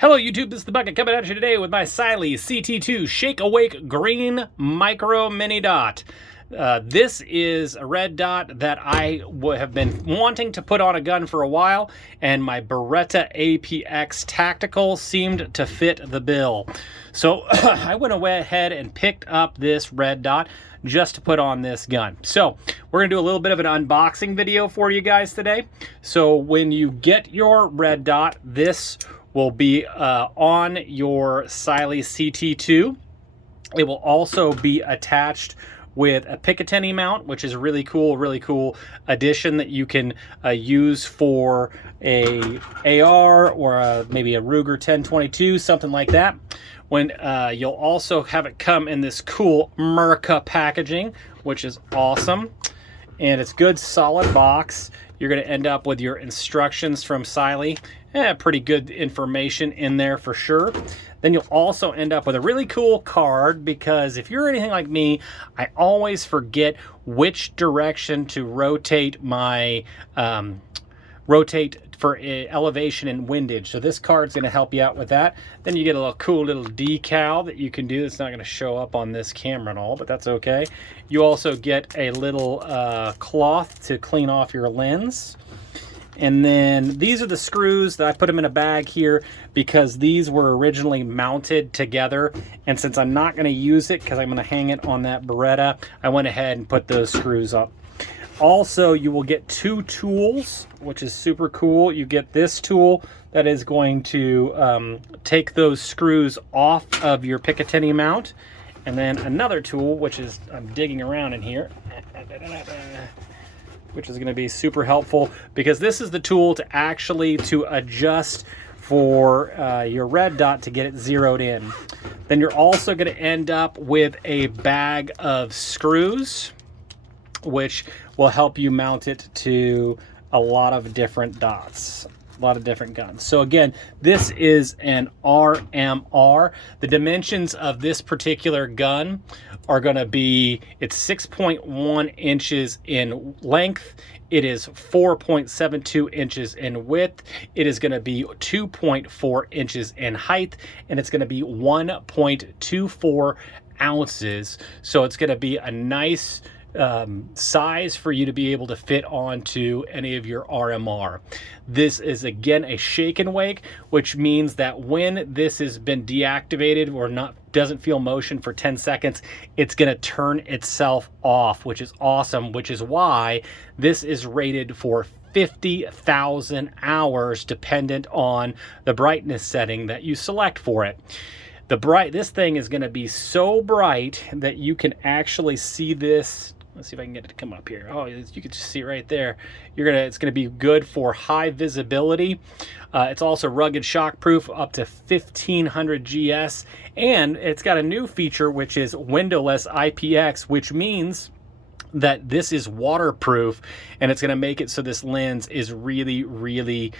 Hello YouTube, this is the Bucket coming at you today with my Cyelee CT2 Shake Awake Green Micro Mini Dot. This is a red dot that I have been wanting to put on a gun for a while, and my Beretta APX Tactical seemed to fit the bill. So I went ahead and picked up this red dot just to put on this gun. So we're gonna do a little bit of an unboxing video for you guys today. So when you get your red dot, this will be on your Cyelee CT2. It will also be attached with a Picatinny mount, which is a really cool addition that you can use for a AR or maybe a Ruger 1022, something like that. When you'll also have it come in this cool Merca packaging, which is awesome. And it's good solid box. You're going to end up with your instructions from Cyelee. Pretty good information in there for sure. Then you'll also end up with a really cool card, because if you're anything like me, I always forget which direction to rotate my rotate for elevation and windage. So this card's going to help you out with that. Then you get a little cool little decal that you can do. It's not going to show up on this camera and all, but that's okay. You also get a little cloth to clean off your lens. And then these are the screws that I put them in a bag here because these were originally mounted together. And since I'm not going to use it because I'm going to hang it on that Beretta, I went ahead and put those screws up. Also, you will get two tools, which is super cool. You get this tool that is going to take those screws off of your Picatinny mount. And then another tool, which is, I'm digging around in here, which is going to be super helpful, because this is the tool to actually adjust for your red dot to get it zeroed in. Then you're also going to end up with a bag of screws, which will help you mount it to a lot of different dots, a lot of different guns. So again, this is an RMR. The dimensions of this particular gun are going to be, it's 6.1 inches in length. It is 4.72 inches in width. It is going to be 2.4 inches in height, and it's going to be 1.24 ounces. So it's going to be a nice size for you to be able to fit onto any of your RMR. This is again a shake and wake, which means that when this has been deactivated or doesn't feel motion for 10 seconds, it's going to turn itself off, which is awesome, which is why this is rated for 50,000 hours dependent on the brightness setting that you select for it. This thing is going to be so bright that you can actually see this. Let's see if I can get it to come up here. Oh, you can just see right there. It's gonna be good for high visibility. It's also rugged shockproof up to 1500 GS, and it's got a new feature which is windowless IPX, which means that this is waterproof, and it's going to make it so this lens is really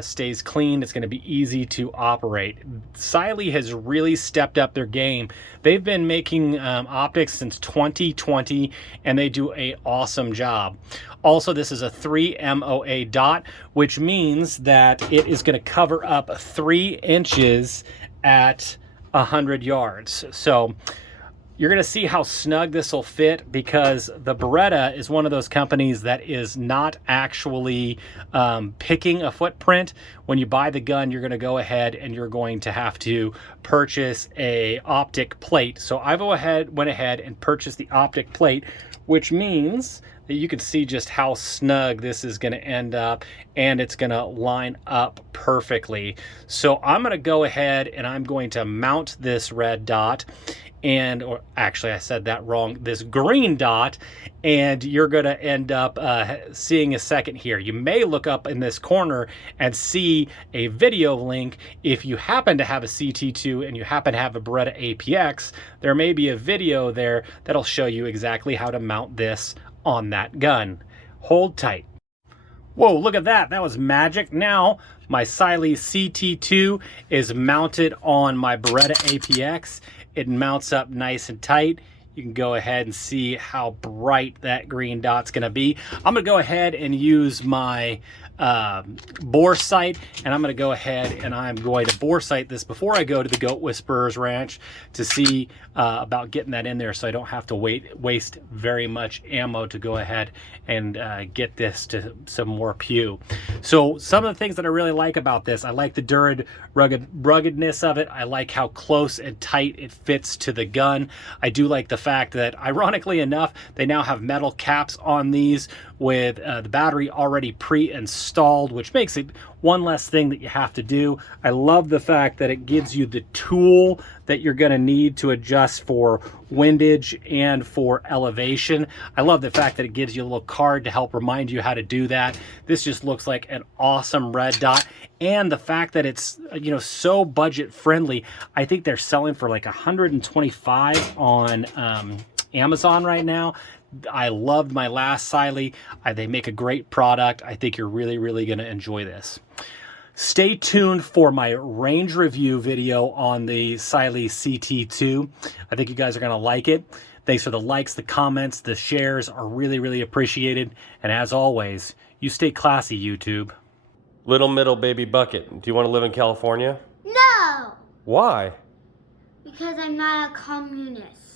stays clean. It's going to be easy to operate. Cyelee has really stepped up their game. They've been making optics since 2020, and they do an awesome job. Also, this is a 3 MOA dot, which means that it is going to cover up 3 inches at 100 yards. So you're going to see how snug this will fit, because the Beretta is one of those companies that is not actually picking a footprint. When you buy the gun, you're going to go ahead and you're going to have to purchase a Optic plate. So I went ahead and purchased the Optic plate, which means that you can see just how snug this is going to end up, and it's going to line up perfectly. So I'm going to go ahead and I'm going to mount this red dot, or actually I said that wrong, this green dot, and you're going to end up seeing a second here. You may look up in this corner and see a video link. If you happen to have a CT2 and you happen to have a Beretta APX, there may be a video there that'll show you exactly how to mount this on that gun. Hold tight. Whoa, look at that. That was magic. Now my Cyelee CT2 is mounted on my Beretta APX. It mounts up nice and tight. you can go ahead and see how bright that green dot's going to be. I'm going to go ahead and use my bore sight, and I'm going to go ahead and I'm going to bore sight this before I go to the Goat Whisperers Ranch to see about getting that in there, so I don't have to waste very much ammo to go ahead and get this to some more pew. So some of the things that I really like about this, I like the ruggedness of it. I like how close and tight it fits to the gun. I do like the fact that, ironically enough, they now have metal caps on these with the battery already pre-installed, which makes it one less thing that you have to do. I love the fact that it gives you the tool that you're going to need to adjust for windage and for elevation. I love the fact that it gives you a little card to help remind you how to do that. This just looks like an awesome red dot, and the fact that it's, you know, so budget friendly. I think they're selling for like $125 on Amazon right now. I loved my last Cyelee. They make a great product. I think you're really, really going to enjoy this. Stay tuned for my range review video on the Cyelee CT2. I think you guys are going to like it. Thanks for the likes, the comments, the shares are really, really appreciated. And as always, you stay classy, YouTube. Little middle baby bucket. Do you want to live in California? No! Why? Because I'm not a communist.